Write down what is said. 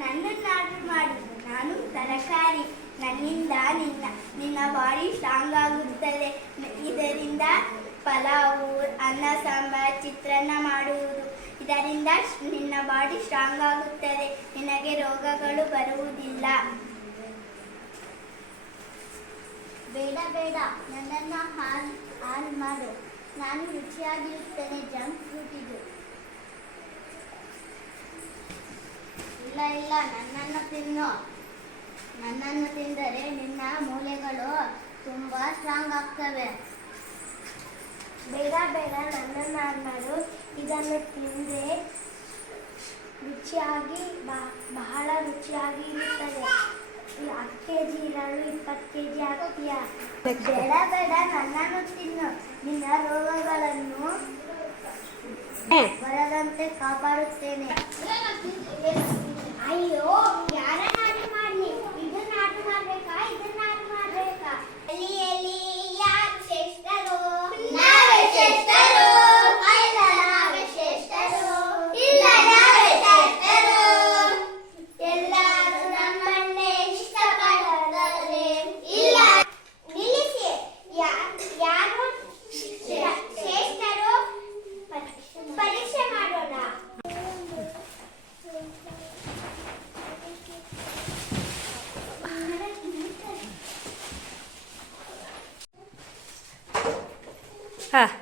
ನನ್ನನ್ನಾದ್ರೂ ಮಾಡಿದ್ದು ನಾನು ತರಕಾರಿ. ನನ್ನಿಂದ ನಿನ್ನ ಬಾಡಿ ಸ್ಟ್ರಾಂಗ್ ಆಗುತ್ತದೆ. ಇದರಿಂದ ಪಲಾವು, ಅನ್ನ ಸಾಂಬಾರ್, ಚಿತ್ರಾನ್ನ ಮಾಡುವುದು. ಇದರಿಂದ ನಿನ್ನ ಬಾಡಿ ಸ್ಟ್ರಾಂಗ್ ಆಗುತ್ತದೆ. ನಿನಗೆ ರೋಗಗಳು ಬರುವುದಿಲ್ಲ. ಬೇಡ ಬೇಡ, ನನ್ನನ್ನು ಹಾಳು ಮಾಡು. ನಾನು ರುಚಿಯಾಗಿರುತ್ತೇನೆ. ಜಂಕ್ ಫ್ರೂಟ್ ಇದು. ಇಲ್ಲ ಇಲ್ಲ, ನನ್ನನ್ನು ತಿನ್ನು. ನನ್ನನ್ನು ತಿಂದರೆ ನಿನ್ನ ಮೂಳೆಗಳು ತುಂಬ ಸ್ಟ್ರಾಂಗ್ ಆಗ್ತವೆ. ಬೇಡ ಬೇಡ, ನನ್ನನ್ನು ಹಾಳು ಮಾಡು. ಇದನ್ನು ತಿಂದರೆ ರುಚಿಯಾಗಿ ಬಹಳ ರುಚಿಯಾಗಿ ಇರುತ್ತದೆ. 10 kg ಇರಲು 20 kg ಆಗ್ತೀಯ. ಬೇಡ ಬೇಡ, ನನ್ನನ್ನು ತಿನ್ನು. ನಿನ್ನ ರೋಗಗಳನ್ನು ಬರದಂತೆ ಕಾಪಾಡುತ್ತೇನೆ. ಅಯ್ಯೋ, ಯಾರನ್ನ ಆರ್ಡರ್ ಮಾಡಲಿ? ಇದನ್ನ ಆರ್ಡರ್ ಮಾಡ್ಬೇಕಾ, ಇದನ್ನ ಆರ್ಡರ್ ಮಾಡ್ಬೇಕಾ? ಎಲ್ಲಿ ಯಾರು ಶ್ರೇಷ್ಠರು? ನಾವೇ ಶ್ರೇಷ್ಠರು. ಅಲ್ಲ, ನಾವೇ ಶ್ರೇಷ್ಠರು. ಇಲ್ಲ, ನಾವೇ ಶ್ರೇಷ್ಠರು. ಎಲ್ಲರೂ ನಮ್ಮನ್ನೇ ಇಷ್ಟಪಡುತ್ತಾರೆ. ಇಲ್ಲ, ನಿಲ್ಲಿಸಿ. ಯಾರು ಶ್ರೇಷ್ಠರು? ಪರೀಕ್ಷೆ ಮಾಡೋಣ. ಹಾಂ